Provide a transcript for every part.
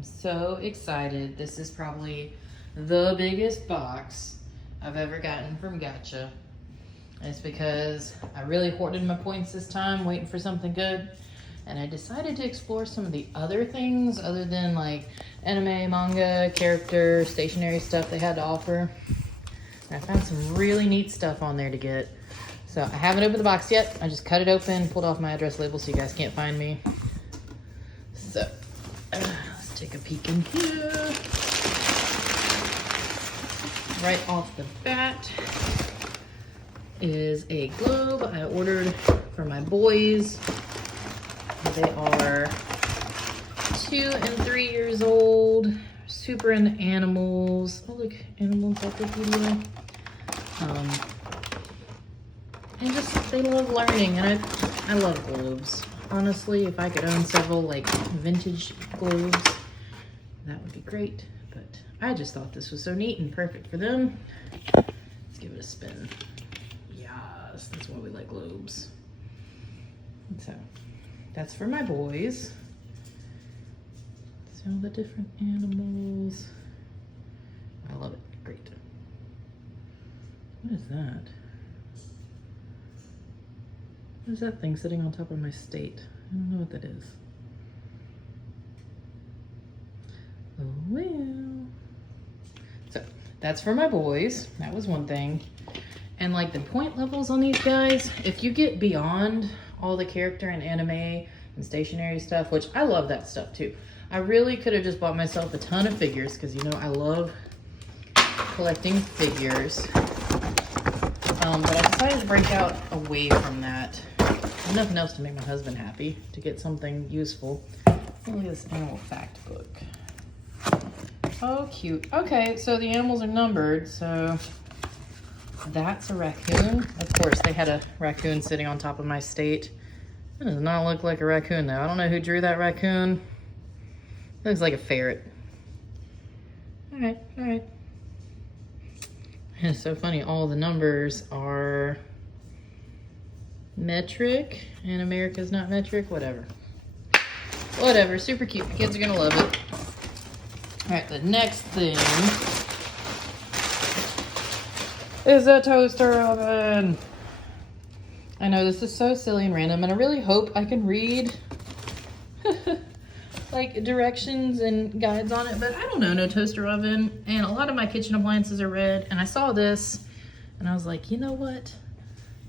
I'm so excited. This is probably the biggest box I've ever gotten from Gacha. It's because I really hoarded my points this time, waiting for something good. And I decided to explore some of the other things other than like anime, manga, character, stationery stuff they had to offer. And I found some really neat stuff on there to get. So I haven't opened the box yet. I just cut it open, pulled off my address label so you guys can't find me. So let's take a peek in here. Right off the bat is a globe I ordered for my boys. They are 2 and 3 years old, super into animals. Oh look, animal encyclopedia. And just, they love learning, and I love globes. Honestly, if I could own several like vintage globes, that would be great. But I just thought this was so neat and perfect for them. Let's give it a spin. Yes, that's why we like globes. So that's for my boys. See all the different animals. I love it. Great. What is that? What is that thing sitting on top of my state? I don't know what that is. Oh well. So that's for my boys. That was one thing. And like the point levels on these guys, if you get beyond all the character and anime and stationery stuff, which I love that stuff too. I really could have just bought myself a ton of figures because you know I love collecting figures. But I decided to break out away from that. Nothing else to make my husband happy, to get something useful. Oh, look at this animal fact book. Oh, cute. Okay, so the animals are numbered, so that's a raccoon. Of course, they had a raccoon sitting on top of my state. That does not look like a raccoon, though. I don't know who drew that raccoon. It looks like a ferret. All right, all right. It's so funny. All the numbers are metric, and America's not metric. Whatever. Whatever. Super cute. The kids are gonna love it. All right, the next thing is a toaster oven. I know this is so silly and random, and I really hope I can read like directions and guides on it, but I don't know, no toaster oven. And a lot of my kitchen appliances are red, and I saw this and I was like, you know what?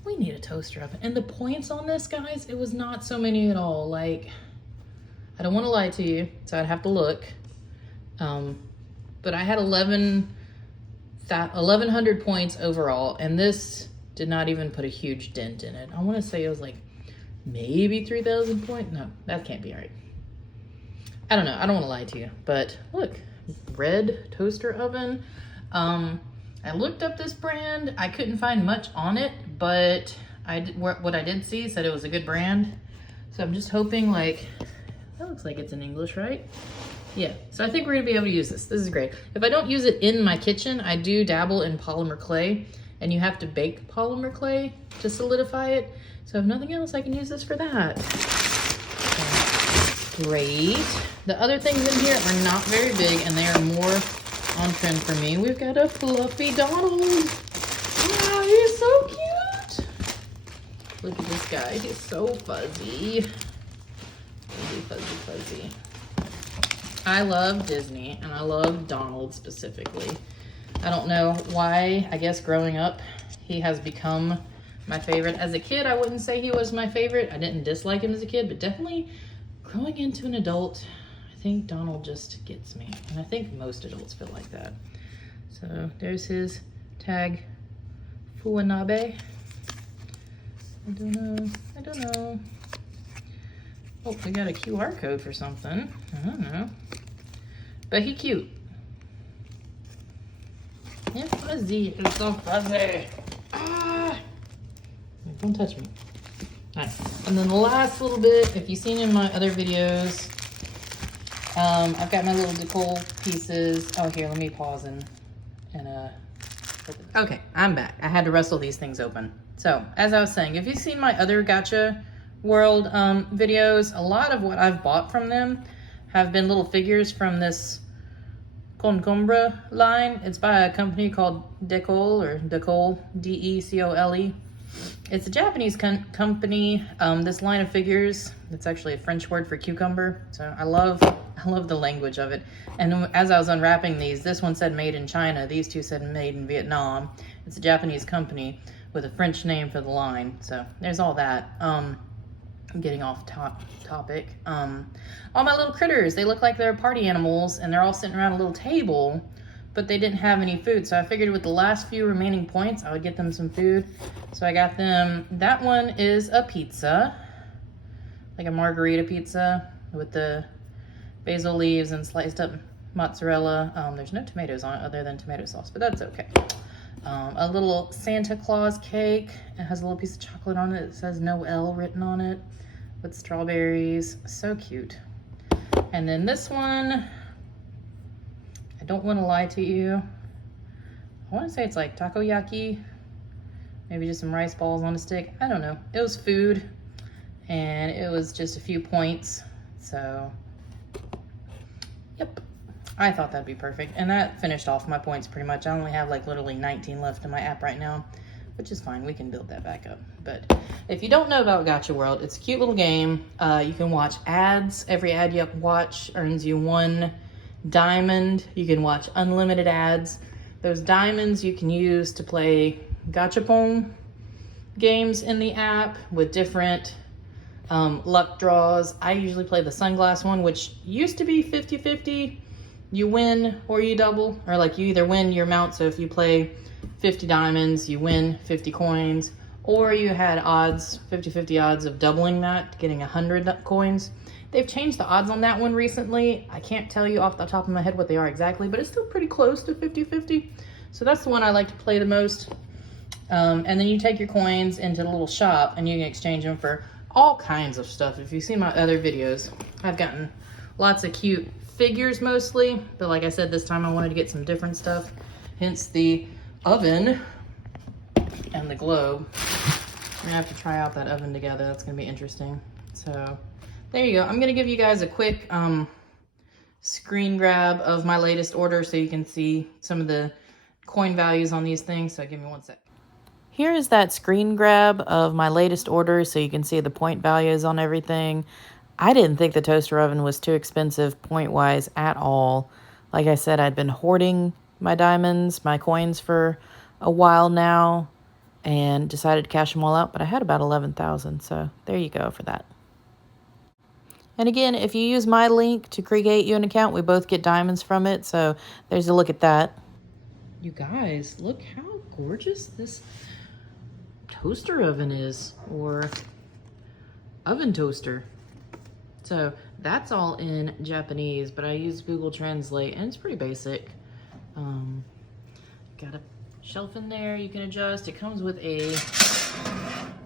We need a toaster oven. And the points on this, guys, it was not so many at all. Like, I don't want to lie to you, so I'd have to look. But I had 1,100 points overall, and this did not even put a huge dent in it. I want to say it was like maybe 3,000 points. No, that can't be right. I don't know. I don't want to lie to you, but look, red toaster oven. I looked up this brand. I couldn't find much on it, but what I did see said it was a good brand. So I'm just hoping, like, that looks like it's in English, right? Yeah, so I think we're gonna be able to use this. This is great. If I don't use it in my kitchen, I do dabble in polymer clay, and you have to bake polymer clay to solidify it. So if nothing else, I can use this for that. Okay. Great. The other things in here are not very big, and they are more on trend for me. We've got a fluffy Donald. Wow, he's so cute. Look at this guy, he's so fuzzy. Fuzzy, fuzzy, fuzzy. I love Disney, and I love Donald specifically. I don't know why. I guess growing up, he has become my favorite. As a kid, I wouldn't say he was my favorite. I didn't dislike him as a kid, but definitely growing into an adult, I think Donald just gets me. And I think most adults feel like that. So there's his tag, Fuanabe. I don't know. Oh, we got a QR code for something. I don't know. But he cute. Yeah, fuzzy. It's so fuzzy. Ah! Don't touch me. All right. And then the last little bit, if you've seen in my other videos, I've got my little decor pieces. Oh, here, let me pause and okay, I'm back. I had to wrestle these things open. So, as I was saying, if you've seen my other Gacha World videos, a lot of what I've bought from them have been little figures from this Concombre line. It's by a company called Decole, D-E-C-O-L-E. It's a Japanese company. This line of figures, it's actually a French word for cucumber. So I love the language of it. And as I was unwrapping these, this one said made in China. These two said made in Vietnam. It's a Japanese company with a French name for the line. So there's all that. I'm getting off topic. All my little critters, they look like they're party animals, and they're all sitting around a little table, but they didn't have any food. So I figured with the last few remaining points, I would get them some food. So I got them, that one is a pizza, like a margarita pizza with the basil leaves and sliced up mozzarella. There's no tomatoes on it other than tomato sauce, but that's okay. A little Santa Claus cake. It has a little piece of chocolate on it. It says Noel written on it with strawberries. So cute. And then this one, I don't want to lie to you. I want to say it's like takoyaki. Maybe just some rice balls on a stick. I don't know. It was food, and it was just a few points. So, yep. I thought that'd be perfect. And that finished off my points pretty much. I only have like literally 19 left in my app right now, which is fine. We can build that back up. But if you don't know about Gacha World, it's a cute little game. You can watch ads. Every ad you watch earns you 1 diamond. You can watch unlimited ads. Those diamonds you can use to play gachapon games in the app with different luck draws. I usually play the sunglass one, which used to be 50-50. You win or you double, or like you either win your amount. So if you play 50 diamonds, you win 50 coins, or you had odds, 50-50 odds of doubling that, getting 100 coins. They've changed the odds on that one recently. I can't tell you off the top of my head what they are exactly, but it's still pretty close to 50-50. So that's the one I like to play the most. And then you take your coins into the little shop and you can exchange them for all kinds of stuff. If you see my other videos, I've gotten lots of cute figures mostly, but like I said, this time I wanted to get some different stuff, hence the oven and the globe. I'm gonna have to try out that oven together. That's gonna be interesting. So there you go. I'm gonna give you guys a quick screen grab of my latest order so you can see some of the coin values on these things. So give me 1 sec. Here is that screen grab of my latest order so you can see the point values on everything. I didn't think the toaster oven was too expensive point-wise at all. Like I said, I'd been hoarding my diamonds, my coins for a while now, and decided to cash them all out, but I had about 11,000, so there you go for that. And again, if you use my link to create you an account, we both get diamonds from it, so there's a look at that. You guys, look how gorgeous this toaster oven is, or oven toaster. So that's all in Japanese, but I use Google Translate, and it's pretty basic. Got a shelf in there you can adjust. It comes with a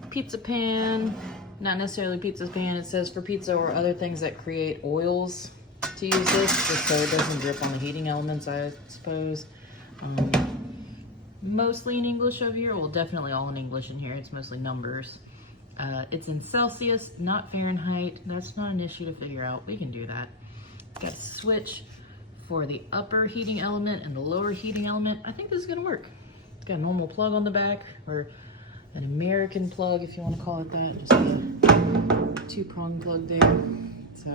pizza pan, not necessarily pizza pan. It says for pizza or other things that create oils to use this, just so it doesn't drip on the heating elements, I suppose. Mostly in English over here. Well, definitely all in English in here. It's mostly numbers. It's in Celsius, not Fahrenheit. That's not an issue to figure out. We can do that. It's got a switch for the upper heating element and the lower heating element. I think this is gonna work. It's got a normal plug on the back, or an American plug if you want to call it that. Just a 2-prong plug there. So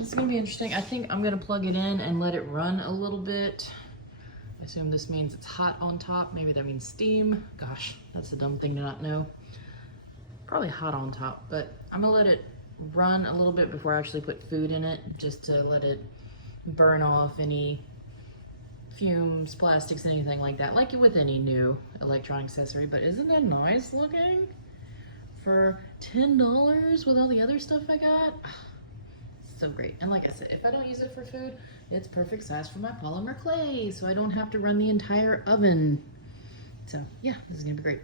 it's gonna be interesting. I think I'm gonna plug it in and let it run a little bit. I assume this means it's hot on top. Maybe that means steam. Gosh, that's a dumb thing to not know. Probably hot on top, but I'm gonna let it run a little bit before I actually put food in it, just to let it burn off any fumes, plastics, anything like that, like with any new electronic accessory. But isn't that nice looking for $10 with all the other stuff I got? So great. And like I said, if I don't use it for food, it's perfect size for my polymer clay, so I don't have to run the entire oven. So yeah, this is gonna be great.